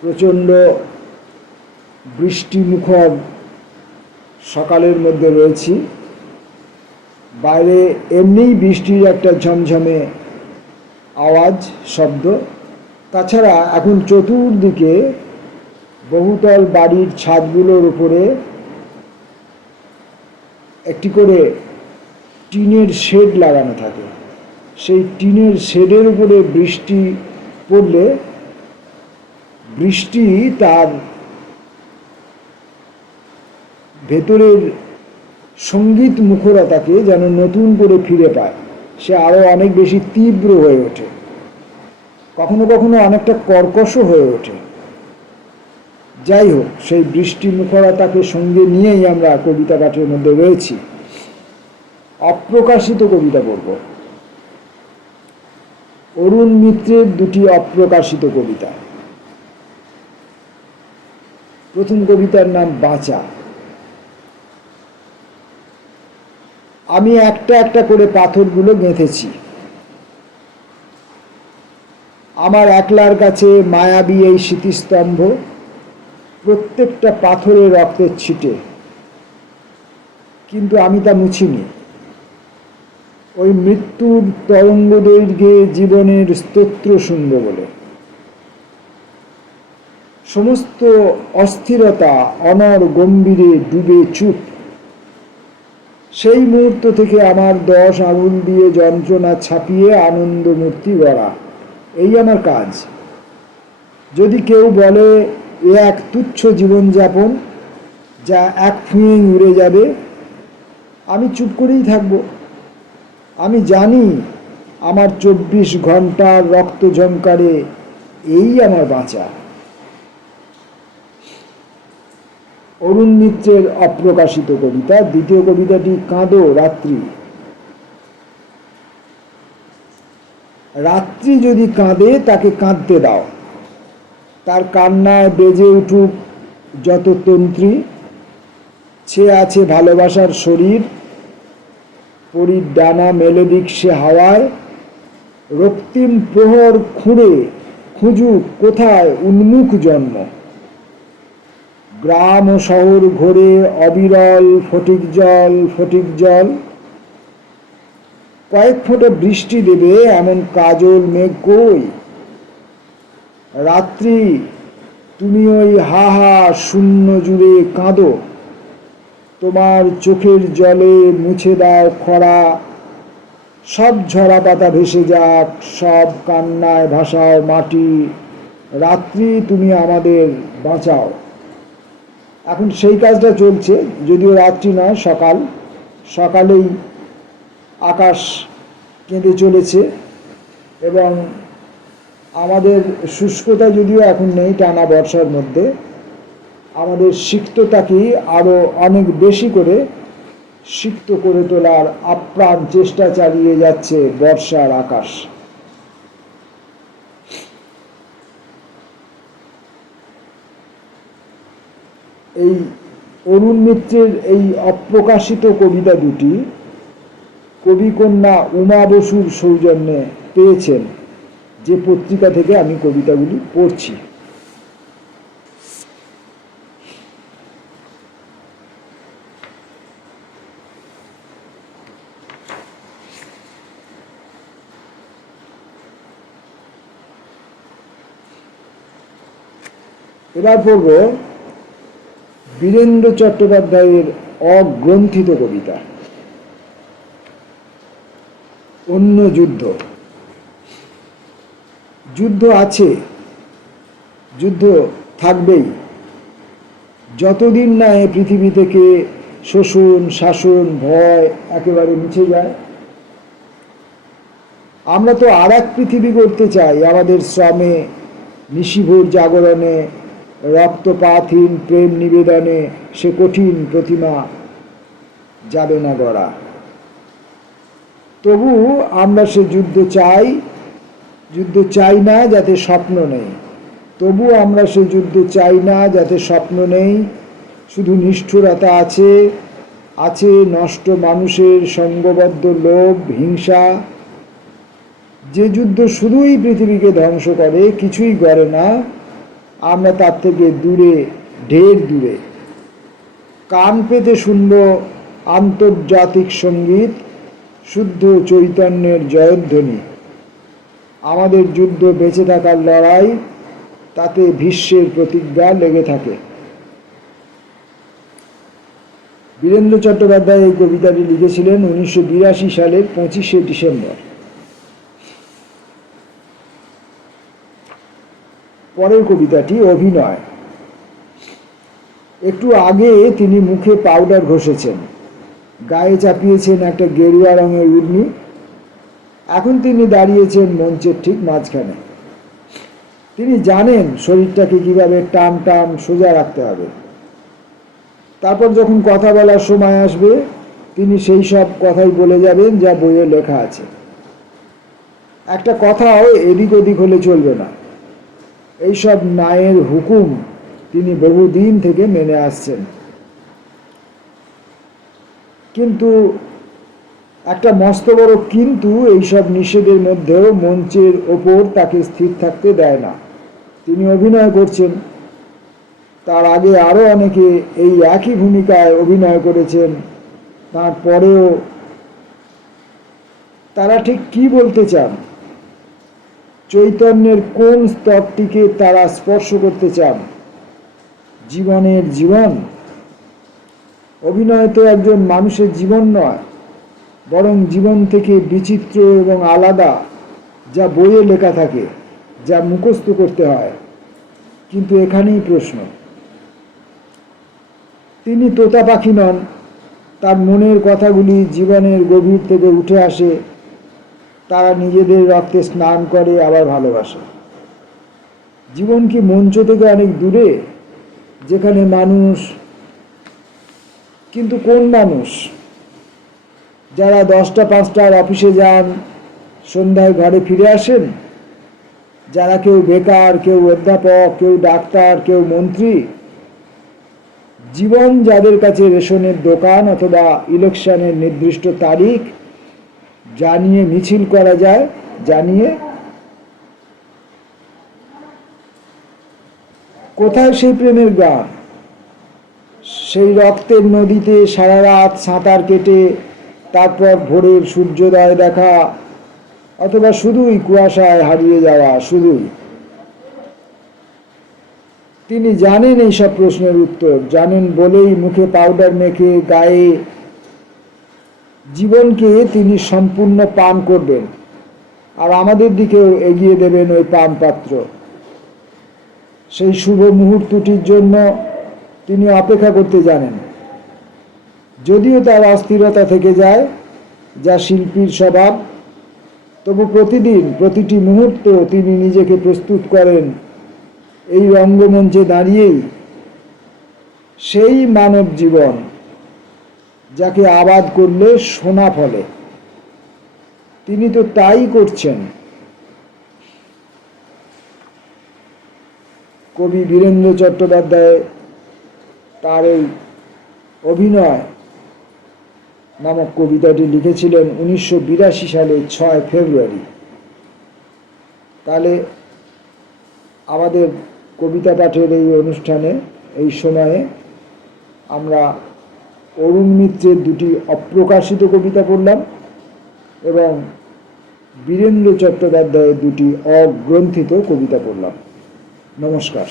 প্রচণ্ড বৃষ্টিমুখর সকালের মধ্যে রয়েছি। বাইরে এমনিই বৃষ্টির একটা ঝমঝমে আওয়াজ, শব্দ। তাছাড়া এখন চতুর্দিকে বহুতল বাড়ির ছাদগুলোর উপরে একটি করে টিনের শেড লাগানো থাকে। সেই টিনের শেডের উপরে বৃষ্টি পড়লে বৃষ্টি তার ভেতরের সঙ্গীত মুখরতাকে যেন নতুন করে ফিরে পায়, সে আরও অনেক বেশি তীব্র হয়ে ওঠে, কখনো কখনো অনেকটা কর্কশ হয়ে ওঠে। যাই হোক, সেই বৃষ্টি মুখরতাকে সঙ্গে নিয়েই আমরা কবিতা পাঠের মধ্যে রয়েছি। অপ্রকাশিত কবিতা পড়ব। অরুণ মিত্রের দুটি অপ্রকাশিত কবিতা। প্রথম কবিতার নাম বাঁচা। আমি একটা একটা করে পাথরগুলো গেঁথেছি। আমার একলার কাছে মায়াবী এই স্মৃতিস্তম্ভ, প্রত্যেকটা পাথরে রক্তের ছিটে, কিন্তু আমি তা মুছিনি। ওই মৃত্যুর তরঙ্গ দৈর্ঘ্যে জীবনের স্তোত্র শুনব বলে। সমস্ত অস্থিরতা অনর গম্ভীরে ডুবে চুপ। সেই মুহূর্ত থেকে আমার 10 আঙুল দিয়ে যন্ত্রণা ছাপিয়ে আনন্দ মূর্তি গড়া, এই আমার কাজ। যদি কেউ বলে এ এক তুচ্ছ জীবনযাপন যা এক ফুঁয়েই উড়ে যাবে, আমি চুপ করেই থাকব। আমি জানি আমার 24 ঘন্টার রক্ত ঝংকারে এই আমার বাঁচা। অরুণ মিত্রের অপ্রকাশিত কবিতা। দ্বিতীয় কবিতাটি কাঁদো রাত্রি। রাত্রি যদি কাঁদে তাকে কাঁদতে দাও, তার কান্নায় বেজে উঠুক যত তন্ত্রী। ছেয়ে আছে ভালোবাসার শরীর, পরীর ডানা মেলে দিক সে হাওয়ায়। রক্তিম প্রহর খুঁড়ে খুঁজুক কোথায় উন্মুখ জন্ম। গ্রাম ও শহর ঘোরে অবিরল ফটিক জল ফটিক জল। কয়েক ফোঁটা বৃষ্টি দেবে এমন কাজল মেঘ কই। রাত্রি তুমি ওই হা হা শূন্য জুড়ে কাঁদো। তোমার চোখের জলে মুছে দাও খরা। সব ঝরা পাতা ভেসে যাক, সব কান্নায় ভাসাও মাটি। রাত্রি তুমি আমাদের বাঁচাও। এখন সেই কাজটা চলছে, যদিও রাত্রি নয়, সকাল। সকালেই আকাশ কেঁদে চলেছে এবং আমাদের শুষ্কতা যদিও এখন নেই টানা বর্ষার মধ্যে, আমাদের সিক্ততাকেই আরও অনেক বেশি করে সিক্ত করে তোলার আপ্রাণ চেষ্টা চালিয়ে যাচ্ছে বর্ষার আকাশ। এই অরুণ মিত্রের এই অপ্রকাশিত কবিতা দুটি কবিকন্যা উমা বসুর সৌজন্যে পেয়েছেন, যে পত্রিকা থেকে আমি কবিতাগুলি পড়ছি। এবার পড়ব বীরেন্দ্র চট্টোপাধ্যায়ের অগ্রন্থিত কবিতা অন্য যুদ্ধ। যুদ্ধ আছে, যুদ্ধ থাকবেই, যতদিন না এ পৃথিবী থেকে শোষণ শাসন ভয় একেবারে মুছে যায়। আমরা তো আর এক পৃথিবী করতে চাই, আমাদের শ্রমে, নিশিভোর জাগরণে, রক্তপাতহীন প্রেম নিবেদনে সে কঠিন প্রতিমা যাবে না গড়া। তবু আমরা সে যুদ্ধ চাই না যাতে স্বপ্ন নেই। তবু আমরা সে যুদ্ধ চাই না যাতে স্বপ্ন নেই। শুধু নিষ্ঠুরতা আছে নষ্ট মানুষের সঙ্গবদ্ধ লোভ হিংসা। যে যুদ্ধ শুধুই পৃথিবীকে ধ্বংস করে, কিছুই গড়ে না, আমরা তার থেকে দূরে, ঢের দূরে। কান পেতে শুনব আন্তর্জাতিক সঙ্গীত, শুদ্ধ চৈতন্যের জয়ধ্বনি। আমাদের যুদ্ধ বেঁচে থাকার লড়াই, তাতে ভীষ্মের প্রতিজ্ঞা লেগে থাকে। বীরেন্দ্র চট্টোপাধ্যায় এই কবিতাটি লিখেছিলেন 1982 সালের 25শে ডিসেম্বর। পরের কবিতাটি অভিনয়। একটু আগে তিনি মুখে পাউডার ঘষেছেন, গায়ে চাপিয়েছেন একটা গেরুয়া রঙের উড়নি। এখন তিনি দাঁড়িয়েছেন মঞ্চের ঠিক মাঝখানে। তিনি জানেন শরীরটাকে কিভাবে টান টান সোজা রাখতে হবে। তারপর যখন কথা বলার সময় আসবে, তিনি সেই সব কথাই বলে যাবেন যা বইয়ে লেখা আছে। একটা কথাও এদিক ওদিক হলে চলবে না। এইসব ন্যায়ের হুকুম তিনি বহুদিন থেকে মেনে আসছেন। কিন্তু একটা মস্ত বড় কিন্তু এইসব নিষেধের মধ্যেও মঞ্চের ওপর তাকে স্থির থাকতে দেয় না। তিনি অভিনয় করছেন। তার আগে আরও অনেকে এই একই ভূমিকায় অভিনয় করেছেন। তারপরেও তারা ঠিক কি বলতে চান, চৈতন্যের কোন স্তরটিকে তারা স্পর্শ করতে চান? জীবনের জীবন? অভিনয় তো একজন মানুষের জীবন নয়, বরং জীবন থেকে বিচিত্র এবং আলাদা, যা বইয়ে লেখা থাকে, যা মুখস্থ করতে হয়। কিন্তু এখানেই প্রশ্ন। তিনি তোতা পাখি নন। তার মনের কথাগুলি জীবনের গভীর থেকে উঠে আসে। তারা নিজেদের রক্তে স্নান করে, আবার ভালোবাসে। জীবন কি মঞ্চ থেকে অনেক দূরে, যেখানে মানুষ, কিন্তু কোন মানুষ? যারা 10টা 5টার অফিসে যান, সন্ধ্যায় ঘরে ফিরে আসেন, যারা কেউ বেকার, কেউ অধ্যাপক, কেউ ডাক্তার, কেউ মন্ত্রী। জীবন যাদের কাছে রেশনের দোকান অথবা ইলেকশনের নির্দিষ্ট তারিখ জানিয়ে মিছিল করা যায়, জানিয়ে কোথায় সেই প্রেমের গান? সেই রক্তের নদীতে সারা রাত সাঁতার কেটে তারপর ভোরের সূর্যোদয় দেখা, অথবা শুধুই কুয়াশায় হারিয়ে যাওয়া, শুধুই। তিনি জানেন এইসব প্রশ্নের উত্তর, জানেন বলেই মুখে পাউডার মেখে গায়ে জীবনকে তিনি সম্পূর্ণ পান করবেন, আর আমাদের দিকেও এগিয়ে দেবেন ওই পান পাত্র। সেই শুভ মুহূর্তটির জন্য তিনি অপেক্ষা করতে জানেন। যদিও তার অস্থিরতা থেকে যায়, যা শিল্পীর স্বভাব, তবু প্রতিদিন, প্রতিটি মুহূর্ত তিনি নিজেকে প্রস্তুত করেন এই রঙ্গমঞ্চে দাঁড়িয়েই সেই মানব জীবন যাকে আবাদ করলে সোনা ফলে। তিনি তো তাই করছেন। কবি বীরেন্দ্র চট্টোপাধ্যায় তার এই অভিনয় নামক কবিতাটি লিখেছিলেন 1982 সালের 6 ফেব্রুয়ারি। তাহলে আমাদের কবিতা পাঠের এই অনুষ্ঠানে, এই সময়ে আমরা অরুণ মিত্রের দুটি অপ্রকাশিত কবিতা পড়লাম এবং বীরেন্দ্র চট্টোপাধ্যায়ের দুটি অগ্রন্থিত কবিতা পড়লাম। নমস্কার।